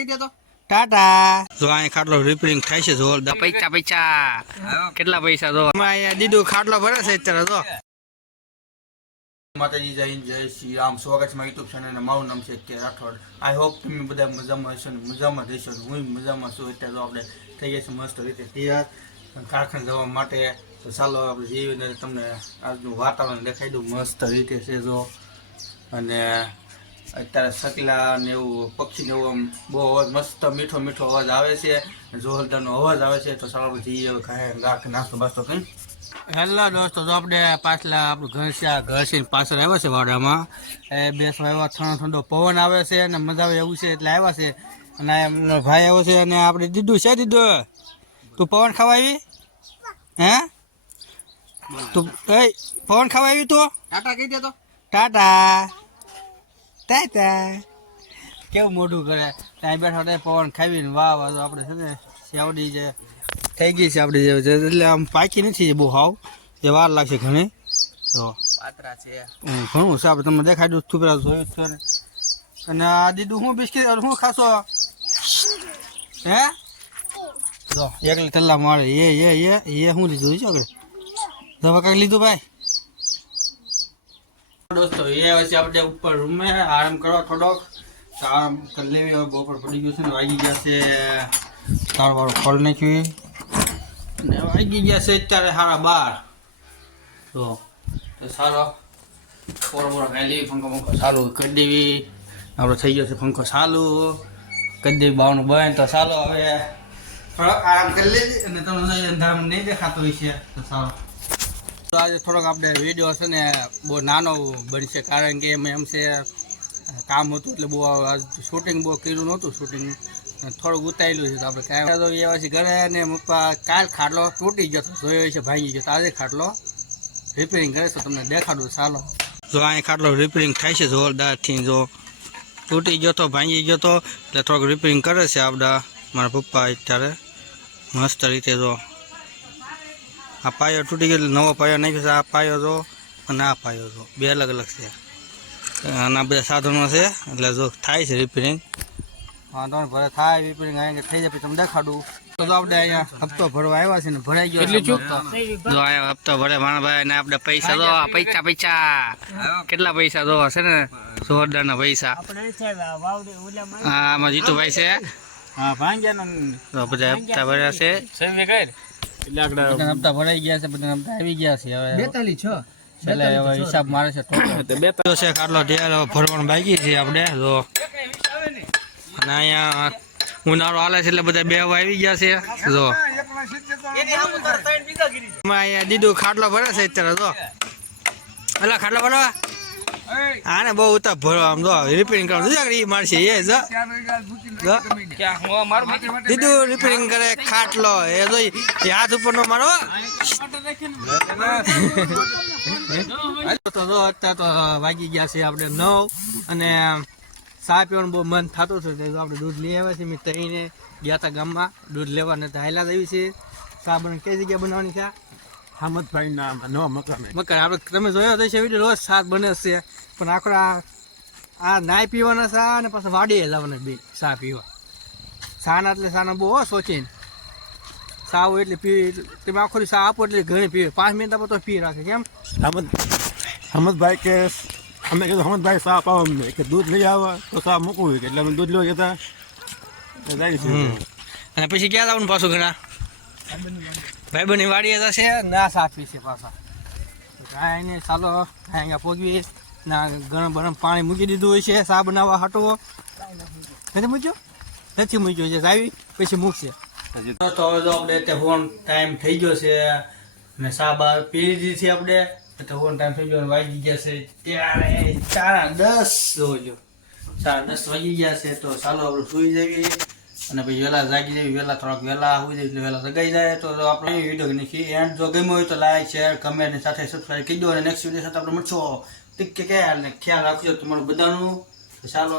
કહી દેતો. ટાટા. જો અહીંયા ખાટલો રિપેરિંગ થાય છે જોરદાર. પૈસા પૈસા. કેટલા પૈસા જો? અહીંયા દીધું ખાટલો ભરે છે અત્યારે જો. માતાજી જય જય શ્રી રામ. સ્વાગત છે મારા યુટ્યુબ ચેનલ અને મારું નામ છે કે રાઠોડ. આઈ હોપ તમે બધા મજામાં હશો ને મજામાં રહેશો ને. હું મજામાં છું. અત્યારે તો આપણે થઈ જશે છે મસ્ત રીતે તૈયાર. કારખાને જવા માટે તો ચાલો આપણે જઈને તમને આજનું વાતાવરણ દેખાઈ દઉં. મસ્ત રીતે છે જો. અને અત્યારે સકલા ને એવું પક્ષી ને એવું આમ બહુ અવાજ મસ્ત મીઠો મીઠો અવાજ આવે છે. જોરદારનો અવાજ આવે છે. તો ચાલો જઈએ ખાય રાખ નાસ્તો બાસ્તો કઈ હેલો દોસ્તો તો આપણે પાછલા આપણું ઘર છે આ ઘર છે પાછળ આવ્યા છે વાડામાં. એ બેસવા એવા ઠંડો ઠંડો પવન આવે છે અને મજા આવે એવું છે એટલે આવ્યા છે. અને એમનો ભાઈ આવ્યો છે અને આપણે દીધું છે દીધું? તું પવન ખાવા આવી? હે? તું પવન ખાવા આવી તું? ટાટા કહી દે તો. ટાટા. ટાટા કેવું મોઢું કરે? ત્યાં બેઠા પવન ખાવીને વાહ વાહ તો આપણે છે ને સેવડી છે થઈ ગઈ છે આપણી જે એટલે આમ પાકી નથી બહુ હાવ. જે વાર લાગશે ઘણી. તો પાત્રા છે. ઘણું છે. આપણે તમને દેખાડી દઉં થુપરા જોયું જ છે ને. અને આ દીધું હું બિસ્કિટ હું ખાશો? હે? જો એકલી તલ્લા મારે. એ એ એ એ હું લીધું છે આગળ દવા કાંઈક લીધું ભાઈ? દોસ્તો, એ પછી આપણે ઉપર રૂમે, આરામ કરવા થોડોક. આરામ કરી લેવી, હવે બપોર પડી ગયું છે ને, વાગી ગયા છે, તાર વાળું ખોલ નાખ્યું ને વાગી ગયા છે અત્યારે સારા બાર. તો સારો. પોરો પોરો ખાઈ લેવી, પંખો પંખો ચાલુ કરી દેવી. આપણે થઈ ગયો છે પંખો ચાલુ. કરી દેવી, બાવનું બન તો ચાલો હવે થોડોક આરામ કરી લેજે અને તમને અંધારામાં નહીં દેખાતો છે. તો સારો. તો આજે થોડોક આપણે વીડિયો છે ને બહુ નાનો બનશે, કારણ કે એમાં એમ છે, કામ હતું એટલે બહુ શૂટિંગ બહુ કર્યું નહોતું શૂટિંગ થોડુંક ઉતારેલું છે તો આપણે કાંઈ તો એવા છે ઘરે ને પપ્પા કાલ ખાટલો તૂટી ગયો જોયો છે ભાંગી ગયો આજે ખાટલો રિપેરિંગ કરે છે તમને દેખાડું, ચાલો. જો અહીં ખાટલો રિપેરિંગ થાય છે, જોરદારથી જો. તૂટી ગયો તો, ભાંગી ગયો તો, એટલે થોડોક રિપેરિંગ કરે છે આપણા મારા પપ્પા અત્યારે. મસ્ત રીતે જો. આ પાયો તૂટી ગયો નવો પાયો નાખ્યો છે. આ પાયો જો અને આ પાયો જો. બે અલગ અલગ છે. આના બધા સાધનો છે. એટલે જો થાય છે રિપેરિંગ વાંધો ભરે થાય રિપેરિંગ અહીંયા થઈ જાય પછી તમને દેખાડું. તો જો આપણે અહીંયા હપ્તો ભરવા આવ્યા છે ને ભરાઈ ગયો છે હપ્તો. જો અહીંયા હપ્તો ભરે માણભાઈ ને આપણે પૈસા દો આ પૈસા પૈસા. કેટલા પૈસા દો હશે ને? જોરદારના પૈસા. હા આમાં જીતુભાઈ છે. હા ભાંગ્યા બધા હપ્તા ભર્યા છે. બધા હપ્તા ભરાઈ ગયા છે બધા હપ્તા આવી ગયા છે હવે બેતાલી છ? છેલ્લે હવે હિસાબ મારે છે ટોટલ છે ખાટલો ઢેર ભરવાનું બાકી છે આપણે જો અને અહીંયા ઉનાળો હાલે છે એટલે બધા બે આવી ગયા છે જો અહીંયા દીધું ખાટલો ભરે છે અત્યારે જો એટલે ખાટલો ભરવા? આને બહુ ઉતા ભરો આમ જો રિપેરિંગ શું એ મારશે? એ જો. દીધું રિપેરિંગ કરે, ખાટલો, એ જો હાથ ઉપર નો મારો તો અત્યારે તો વાગી ગયા છે આપણે નવ, અને ચા પીવાનું બહુ મન થતું છે તો આપણે દૂધ લઈ આવ્યા છે મેં તઈને ગયા હતા ગામમાં, દૂધ લેવા, ને હાયલા આવી છે. ચા બને કઈ જગ્યા બનાવવાની છે? હામદભાઈ ના નવા મકાન મકર આપણે તમે જોયો તો છે રોજ સાત બને છે. પણ આખડા આ નાય પીવાના સા અને પાછા વાડીએ લાવવાના બે સા પીવા. સાના એટલે સાના બહુ સોચીને. સાવ એટલે પી તમે આખો સા આપો એટલે ઘણી પીવે. પાંચ મિનિટ આપો તો પી રાખે કેમ? હમદ હમદભાઈ કે અમે કીધું હમદભાઈ સા પાવો અમને. કે દૂધ લઈ આવો તો સા મૂકવું કે એટલે અમે દૂધ લેવા જતા. અને પછી ક્યાં લાવવાનું પાછું ઘણા? ભાઈબંધની વાડીએ જશે ના સાચવી છે પાછા. કાંઈ નહીં, ચાલો અહીંયા પોગવી. ના ગરમ ગરમ પાણી મૂકી દીધું હોય છે સા બનાવવા હાટવો નથી મૂક્યો? નથી મૂક્યો છે આવી પછી મૂકશે. તો જો આપણે તે હોન ટાઈમ થઈ ગયો છે ને સા બહાર પી લીધી છે આપણે? તો હોન ટાઈમ થઈ ગયો વાગી ગયા છે ત્યારે સાડા દસ જોજો સાડા દસ વાગી ગયા છે, તો ચાલો આપણે સુઈ જઈએ. અને પછી વહેલા જાગી જઈએ, વહેલા થોડાક વહેલા આવી જાય એટલે વહેલા જગાઈ જાય. તો આપણે વીડિયો નથી. એન્ડ જો ગમ્યો હોય તો લાઈક શેર કમેન્ટ સાથે સબસ્ક્રાઈબ કરી દો અને નેક્સ્ટ વીડિયો સાથે આપણે મળશો. ટીક કે? ખ્યાલ રાખજો તમારું બધાનું. ચાલો.